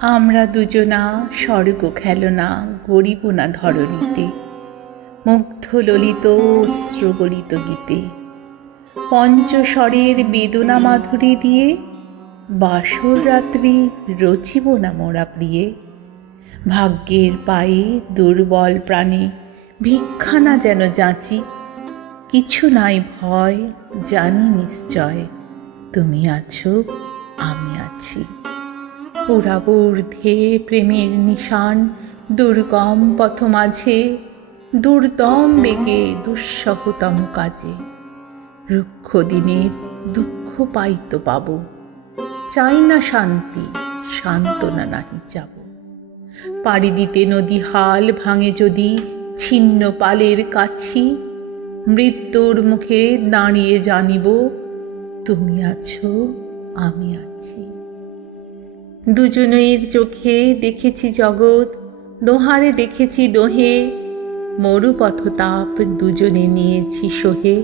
আমরা দুজনা স্বর্গ খেলনা গরিব না ধরণীতে। মুগ্ধ ললিত অশ্রুগলিত গীতে। পঞ্চস্বরের বেদনা মাধুরী দিয়ে বাসর রাত্রি রচিব না মোরা প্রিয়ে। ভাগ্যের পায়ে দুর্বল প্রাণে ভিক্ষানা যেন যাচি। কিছু নাই ভয়, জানি নিশ্চয়, তুমি আছো, আমি আছি। পুরাব ঊর্ধ্বে প্রেমের নিশান, দুর্গম পথ মাঝে দুর্দম বেগে দুঃসহতম কাজে। রুক্ষ দিনের দুঃখ পাইতো পাব, চাই না শান্তি সান্ত্বনা নাহি যাব। পাড়ি দিতে নদী হাল ভাঙে যদি ছিন্ন পালের কাছি, মৃত্যুর মুখে দাঁড়িয়ে জানিব, তুমি আছো, আমি আছি। দুজনের চোখে দেখেছি জগৎ, দোহারে দেখেছি দোহে। মরুপথ তাপ দুজনে নিয়েছি সোহে।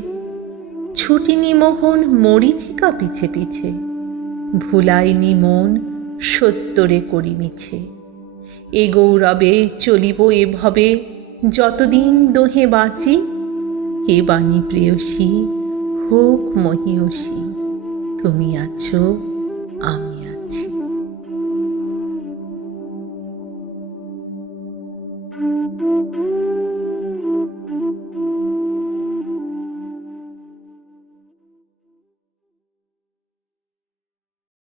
ছুটিনি মোহন মরিচিকা পিছে পিছে। ভুলাইনি মন সত্তরে করি মিছে। এ গৌরবে চলিব এভাবে, যতদিন দোহে বাঁচি, হে বাণী প্রেয়সী, হোক মহিয়সী। তুমি আছো আমি